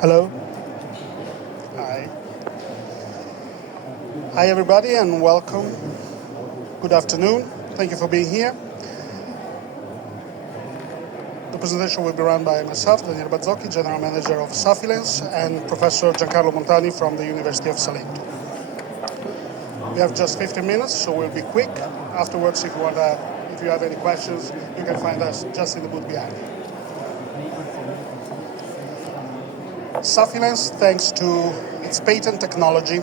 Hello. Hi. Hi, everybody, and welcome. Good afternoon. Thank you for being here. The presentation will be run by myself, Daniele Bazzocchi, General Manager of Safilens, and Professor Giancarlo Montani from the University of Salento. We have just 15 minutes, so we'll be quick. Afterwards, if you have any questions, you can find us just in the booth behind. Safilens, thanks to its patent technology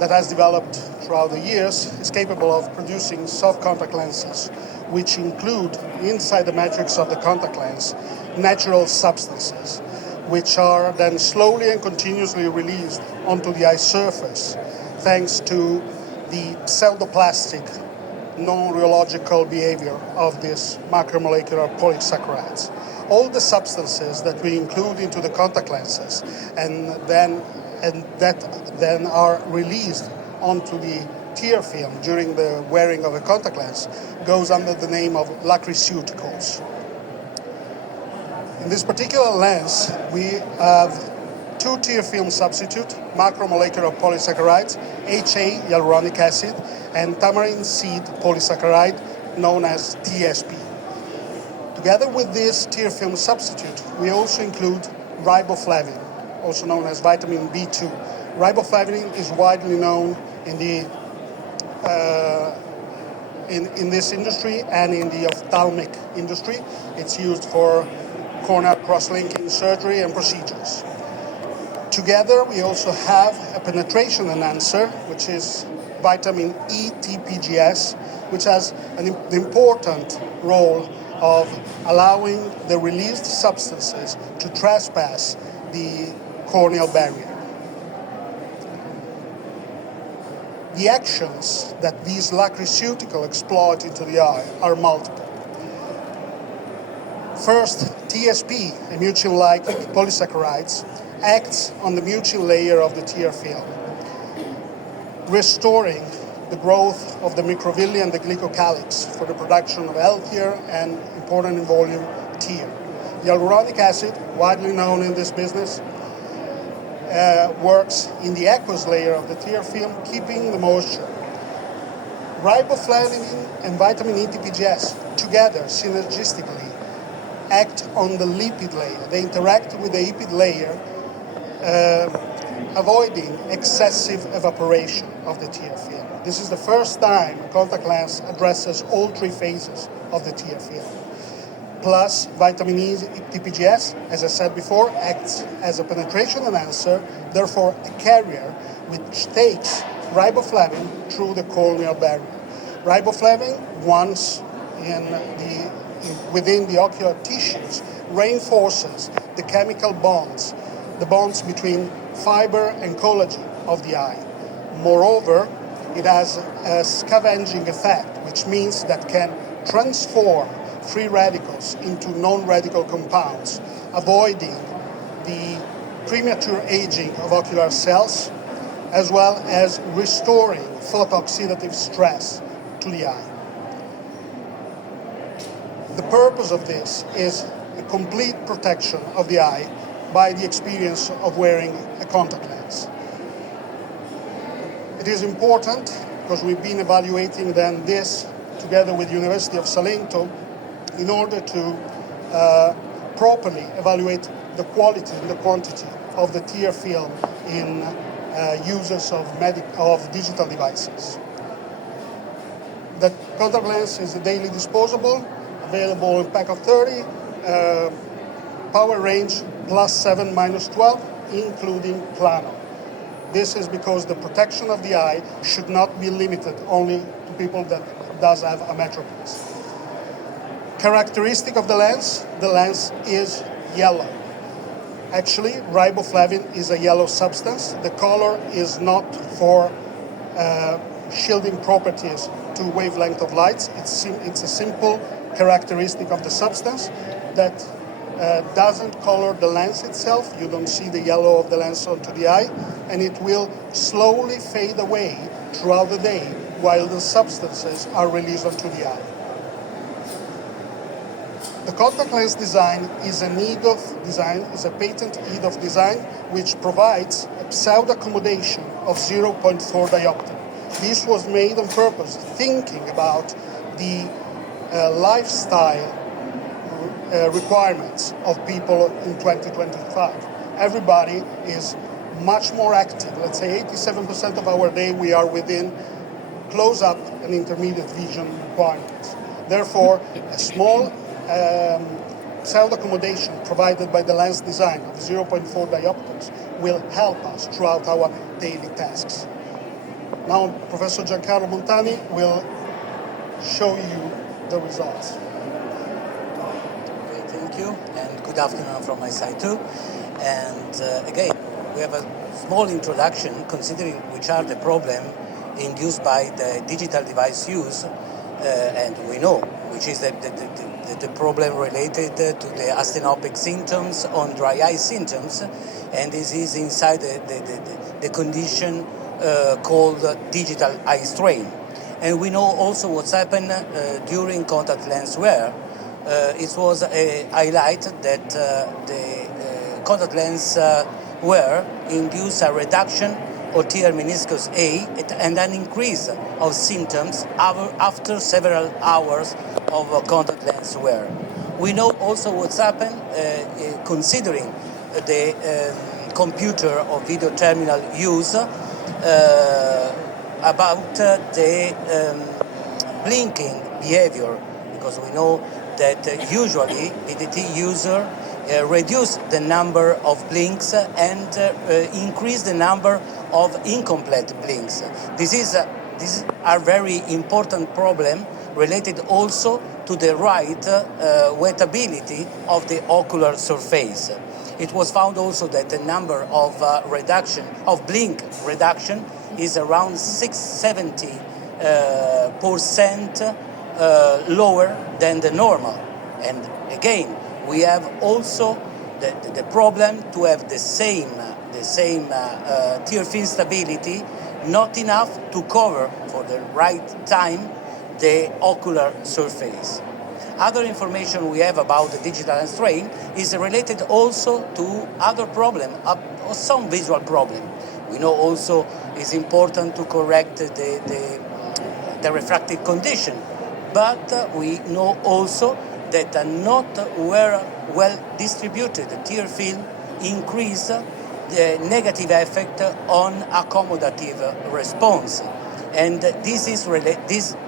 that has developed throughout the years, is capable of producing soft contact lenses, which include, inside the matrix of the contact lens, natural substances, which are then slowly and continuously released onto the eye surface, thanks to the pseudoplastic, non-rheological behavior of these macromolecular polysaccharides. All the substances that we include into the contact lenses and that then are released onto the tear film during the wearing of a contact lens goes under the name of lacryceuticals. In this particular lens, we have two tear film substitute, macromolecular polysaccharides, HA hyaluronic acid, and tamarind seed polysaccharide, known as TSP. Together with this tear film substitute, we also include riboflavin, also known as vitamin B2. Riboflavin is widely known in this industry and in the ophthalmic industry. It's used for corneal cross-linking surgery and procedures. Together, we also have a penetration enhancer, which is vitamin E TPGS, which has an important role of allowing the released substances to trespass the corneal barrier. The actions that these lacryceutical exploit into the eye are multiple. First, TSP, a mucin-like polysaccharides, acts on the mucin layer of the tear film, restoring the growth of the microvilli and the glycocalyx for the production of healthier and important in volume tear. Hyaluronic acid, widely known in this business, works in the aqueous layer of the tear film, keeping the moisture. Riboflavin and vitamin E TPGS together synergistically act on the lipid layer. They interact with the lipid layer, avoiding excessive evaporation of the tear film. This is the first time a contact lens addresses all three phases of the tear film. Plus, vitamin E TPGS, as I said before, acts as a penetration enhancer, therefore a carrier which takes riboflavin through the corneal barrier. Riboflavin, once within the ocular tissues, reinforces the chemical bonds, the bonds between fiber and collagen of the eye. Moreover, it has a scavenging effect, which means that can transform free radicals into non-radical compounds, avoiding the premature aging of ocular cells, as well as restoring photooxidative stress to the eye. The purpose of this is a complete protection of the eye by the experience of wearing a contact lens. It is important because we've been evaluating then this together with the University of Salento in order to properly evaluate the quality and the quantity of the tear film in users of digital devices. The contact lens is a daily disposable, available in pack of 30, power range +7, -12, including plano. This is because the protection of the eye should not be limited only to people that does have a metroplex. Characteristic of the lens is yellow. Actually, riboflavin is a yellow substance. The color is not for shielding properties to wavelength of lights. It's a simple characteristic of the substance that doesn't color the lens itself. You don't see the yellow of the lens onto the eye, and it will slowly fade away throughout the day while the substances are released onto the eye. The contact lens design is an EDOF design, is a patent EDOF design, which provides a pseudo-accommodation of 0.4 diopter. This was made on purpose, thinking about the lifestyle requirements of people in 2025. Everybody is much more active. Let's say 87% of our day we are within close-up and intermediate vision requirements. Therefore, a small pseudo-accommodation provided by the lens design of 0.4 diopters will help us throughout our daily tasks. Now, Professor Giancarlo Montani will show you the results. Okay, thank you, and good afternoon from my side too. And again, we have a small introduction considering which are the problem induced by the digital device use, and we know which is the problem related to the asthenopic symptoms on dry eye symptoms, and this is inside the condition called digital eye strain. And we know also what's happened during contact lens wear. It was a highlight that the contact lens wear induced a reduction of tear meniscus A and an increase of symptoms after several hours of contact lens wear. We know also what's happened considering the computer or video terminal use about the blinking behavior, because we know that usually PDT user reduce the number of blinks and increase the number of incomplete blinks. These are very important problem related also to the right wettability of the ocular surface. It was found also that the number of blink reduction is around 70% lower than the normal. And again, we have also the problem to have the same tear film stability, not enough to cover for the right time the ocular surface. Other information we have about the digital strain is related also to other problem, or some visual problem. We know also it's important to correct the refractive condition, but we know also that a not well distributed tear film increase the negative effect on accommodative response. And these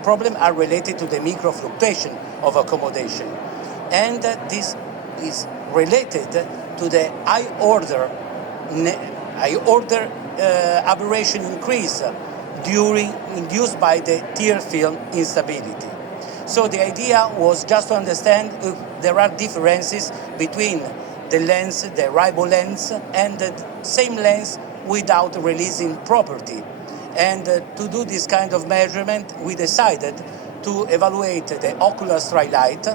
problems are related to the microfluctuation of accommodation. And this is related to the high order aberration increase induced by the tear film instability. So the idea was just to understand if there are differences between the lens, the RIBO lens, and the same lens without releasing property. And to do this kind of measurement, we decided to evaluate the ocular striate,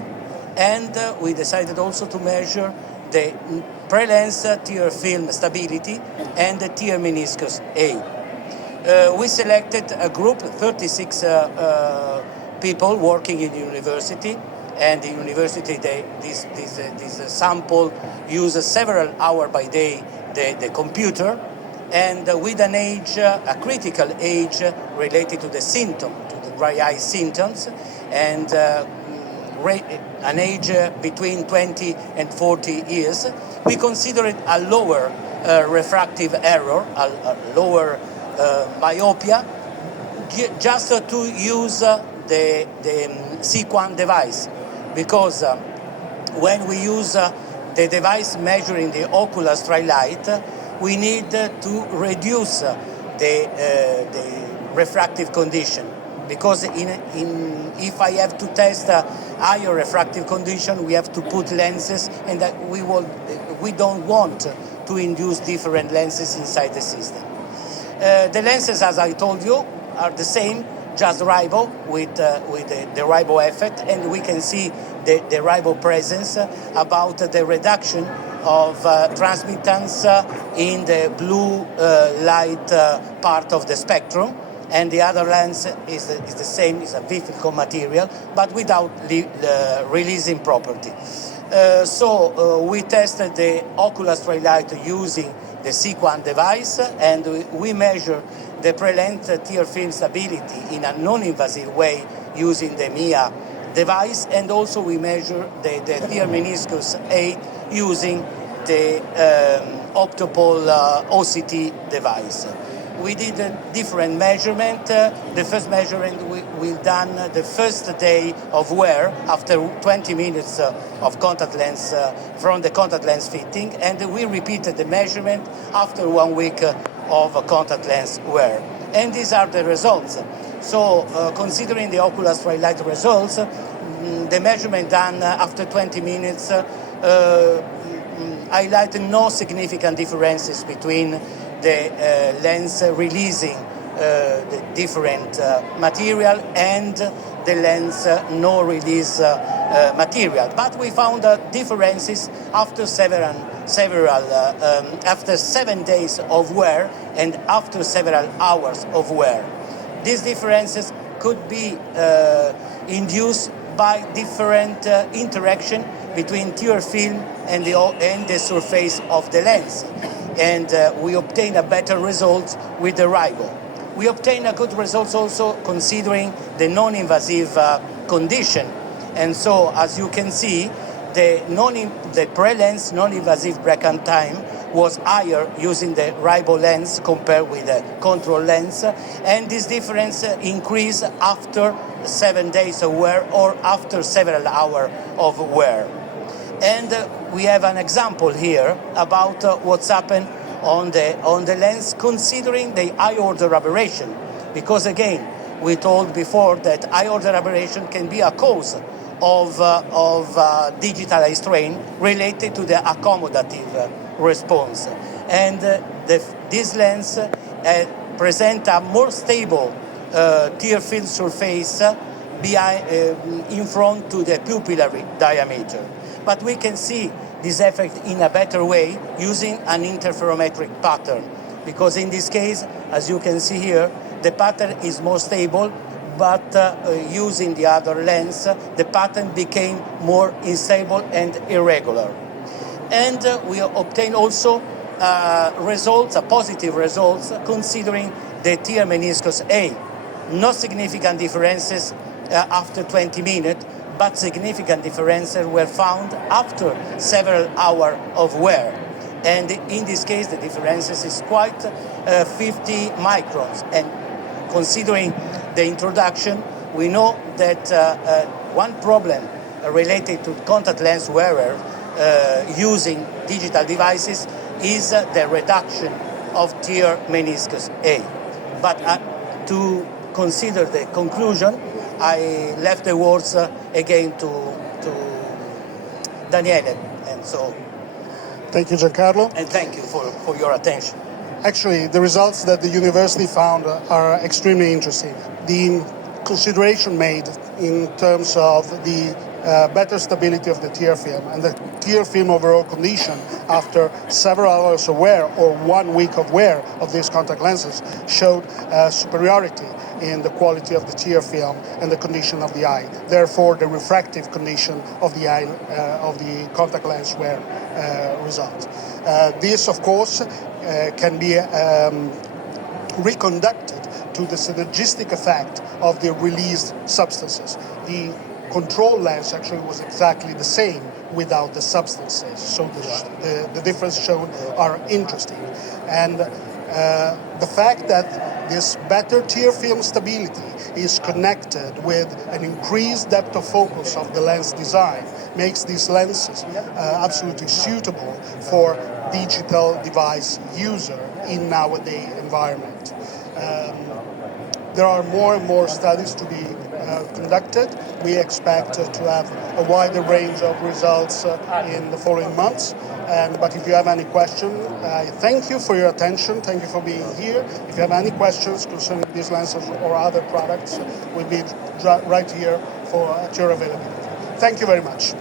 and we decided also to measure the pre-lens tear film stability and the tear meniscus A. We selected a group, 36 people working in the university, and the university, this sample uses several hours by day the computer, and with an age, a critical age related to the symptom, to the dry eye symptoms, and an age between 20 and 40 years. We consider it a lower refractive error, a lower myopia, just to use the C1 device, because when we use the device measuring the ocular striate, we need to reduce the refractive condition, because if I have to test a higher refractive condition, we have to put lenses, and that we don't want to induce different lenses inside the system. The lenses, as I told you, are the same, just RIBO with the RIBO effect, and we can see the RIBO presence about the reduction of transmittance in the blue light part of the spectrum, and the other lens is the same, is a Vifilcon material, but without releasing property. So we tested the ocular twilight using the C1 device, and we measure the pre-lens tear film stability in a non-invasive way using the MIA device, and also we measure the tear meniscus 8 using the Optopole OCT device. We did a different measurement. The first measurement we done the first day of wear after 20 minutes of contact lens from the contact lens fitting, and we repeated the measurement after 1 week of contact lens wear. And these are the results. So considering the ocular twilight results, the measurement done after 20 minutes highlighted no significant differences between the lens releasing the different material and the lens no release material. But we found differences after after 7 days of wear and after several hours of wear. These differences could be induced by different interaction between tear film and the surface of the lens. And we obtain a better result with the RIBO. We obtain a good result also considering the non-invasive condition. And so, as you can see, the pre-lens non-invasive break-on time was higher using the RIBO lens compared with the control lens, and this difference increased after 7 days of wear or after several hours of wear. And we have an example here about what's happened on the lens considering the high order aberration, because again we told before that high order aberration can be a cause of digital eye strain related to the accommodative response, and this lens present a more stable tear film surface in front to the pupillary diameter. But we can see this effect in a better way using an interferometric pattern, because in this case, as you can see here, the pattern is more stable, but using the other lens, the pattern became more unstable and irregular. And we obtain also positive results considering the tear meniscus A. No significant differences after 20 minutes, but significant differences were found after several hours of wear. And in this case, the differences is quite 50 microns. And considering the introduction, we know that one problem related to contact lens wearer using digital devices is the reduction of tear meniscus A. But to consider the conclusion, I left the words again to Daniele, and so. Thank you, Giancarlo. And thank you for your attention. Actually, the results that the university found are extremely interesting. The consideration made in terms of the better stability of the tear film and the tear film overall condition after several hours of wear or 1 week of wear of these contact lenses showed superiority in the quality of the tear film and the condition of the eye. Therefore, the refractive condition of the eye of the contact lens wear result. This, of course, can be reconducted to the synergistic effect of the released substances. The control lens actually was exactly the same without the substances, so the difference shown are interesting. And the fact that this better tear film stability is connected with an increased depth of focus of the lens design makes these lenses absolutely suitable for digital device user in nowadays environment. There are more and more studies to be conducted. We expect to have a wider range of results in the following months. But if you have any question, I thank you for your attention. Thank you for being here. If you have any questions concerning these lenses or other products, we'll be right here at your availability. Thank you very much.